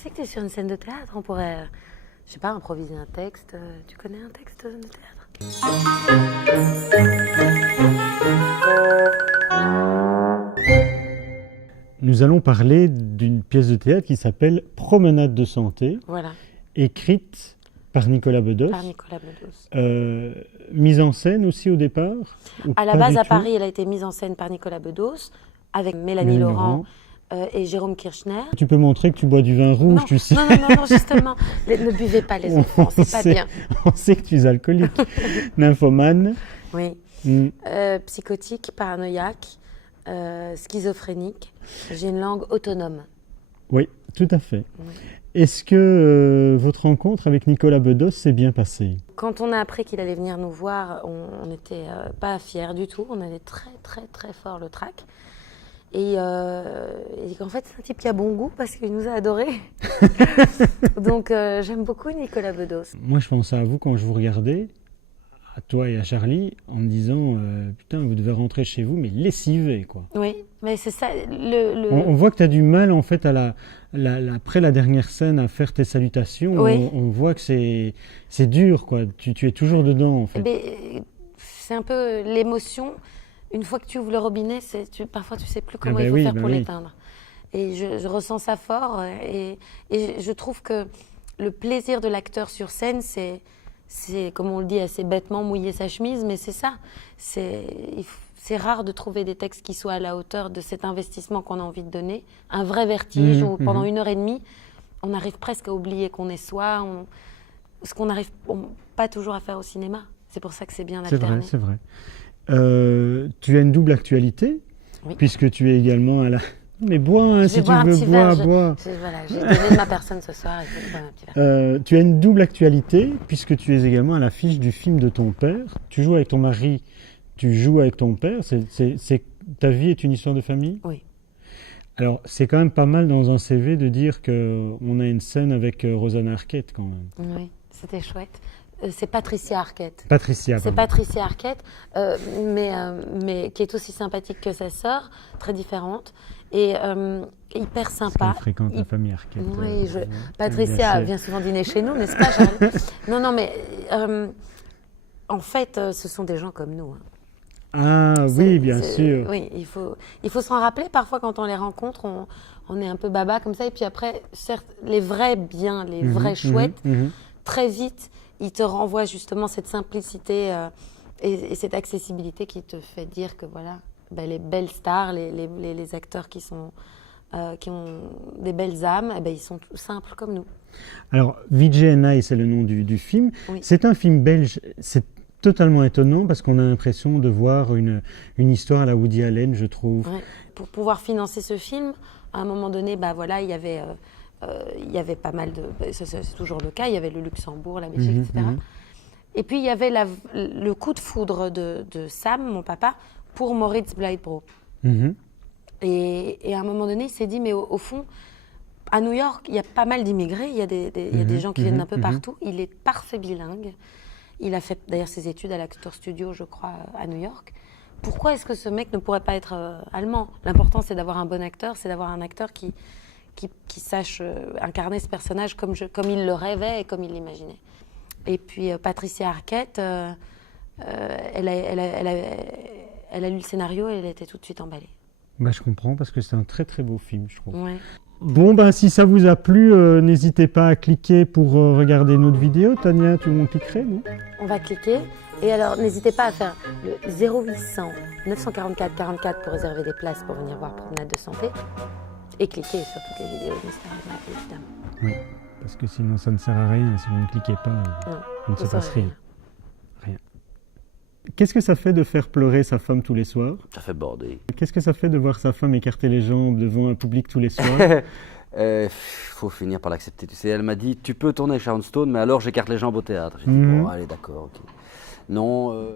sais que tu es sur une scène de théâtre, on pourrait, je sais pas, improviser un texte. Tu connais un texte de théâtre? Nous allons parler d'une pièce de théâtre qui s'appelle Promenade de santé, Voilà, écrite par Nicolas Bedos. par Nicolas Bedos. Mise en scène aussi au départ ou À la pas base, du à tout Paris, elle a été mise en scène par Nicolas Bedos, avec Mélanie Laurent et Jérôme Kirchner. Tu peux montrer que tu bois du vin rouge, Non, tu sais. non, justement, ne buvez pas les enfants, c'est pas bien. On sait que tu es alcoolique, nymphomane. Oui. Mm. Psychotique, paranoïaque, schizophrénique. J'ai une langue autonome. Oui, tout à fait. Oui. Est-ce que votre rencontre avec Nicolas Bedos s'est bien passée? Quand on a appris qu'il allait venir nous voir, on n'était pas fiers du tout. On avait très fort le trac. Et qu'en fait, c'est un type qui a bon goût parce qu'il nous a adorés. Donc, j'aime beaucoup Nicolas Bedos. Moi, je pensais à vous quand je vous regardais, à toi et à Charlie, en me disant putain, vous devez rentrer chez vous, mais lessivé, quoi. Oui, mais c'est ça. On voit que tu as du mal, en fait, après la dernière scène, à faire tes salutations. Oui. On voit que c'est dur, quoi. Tu es toujours dedans, en fait. C'est un peu l'émotion. Une fois que tu ouvres le robinet, parfois tu ne sais plus comment ben il faut oui, faire ben pour oui. l'éteindre. Et je ressens ça fort. Et je trouve que le plaisir de l'acteur sur scène, c'est, comme on le dit assez bêtement, mouiller sa chemise, mais c'est ça. C'est rare de trouver des textes qui soient à la hauteur de cet investissement qu'on a envie de donner. Un vrai vertige où pendant 1h30, on arrive presque à oublier qu'on est soi, ce qu'on n'arrive pas toujours à faire au cinéma. C'est pour ça que c'est bien d'alterner. C'est vrai. Tu as une double actualité, Oui. puisque tu es également à la... Mais bois, hein, si tu veux, bois. Voilà, j'ai donné de ma personne ce soir, il faut que je boive un petit verre. Tu as une double actualité, puisque tu es également à l'affiche du film de ton père. Tu joues avec ton mari, tu joues avec ton père. Ta vie est une histoire de famille? Oui. Alors, c'est quand même pas mal dans un CV de dire qu'on a une scène avec Rosanna Arquette, quand même. Oui, c'était chouette. C'est Patricia Arquette. Patricia, Patricia Arquette, mais qui est aussi sympathique que sa sœur, très différente, et hyper sympa. Elle fréquente la famille Arquette. Oui, Patricia vient souvent dîner chez nous, n'est-ce pas, Charles? Non, mais en fait, ce sont des gens comme nous. Hein. Ah oui, bien sûr. Oui, il faut s'en rappeler. Parfois, quand on les rencontre, on est un peu baba comme ça, et puis après, certes, les vrais biens, les vrais chouettes, très vite, ils te renvoient justement cette simplicité et cette accessibilité qui te fait dire que voilà, les belles stars, les acteurs qui ont des belles âmes, ils sont tout simples comme nous. Alors, Vijay and I, c'est le nom du film. Oui. C'est un film belge. C'est totalement étonnant parce qu'on a l'impression de voir une histoire à la Woody Allen, je trouve. Ouais. Pour pouvoir financer ce film, à un moment donné, il y avait pas mal de... C'est toujours le cas, il y avait le Luxembourg, la Belgique, etc. Et puis il y avait le coup de foudre de Sam, mon papa, pour Moritz Bleibtreu. Et à un moment donné, il s'est dit, mais au fond, à New York, il y a pas mal d'immigrés, il y a des gens qui viennent d'un peu partout. Il est parfait bilingue. Il a fait d'ailleurs ses études à l'Actor Studio, je crois, à New York. Pourquoi est-ce que ce mec ne pourrait pas être allemand? L'important, c'est d'avoir un bon acteur, c'est d'avoir un acteur qui sache incarner ce personnage comme il le rêvait et comme il l'imaginait. Et puis Patricia Arquette, elle a lu le scénario et elle était tout de suite emballée. Je comprends parce que c'est un très très beau film, je trouve. Ouais. Bon, si ça vous a plu, n'hésitez pas à cliquer pour regarder notre vidéo. Tania, on cliquerait, non? On va cliquer. Et alors, n'hésitez pas à faire le 0800 944 44 pour réserver des places pour venir voir Promenade de santé. Et cliquez sur toutes les vidéos d'Instagram, évidemment. Oui, parce que sinon ça ne sert à rien. Si vous ne cliquez pas, il ne se passe rien. Qu'est-ce que ça fait de faire pleurer sa femme tous les soirs? Ça fait border. Qu'est-ce que ça fait de voir sa femme écarter les jambes devant un public tous les soirs? Faut finir par l'accepter. Tu sais, elle m'a dit, tu peux tourner Sharon Stone, mais alors j'écarte les jambes au théâtre. J'ai dit, bon, allez, d'accord, ok. Non.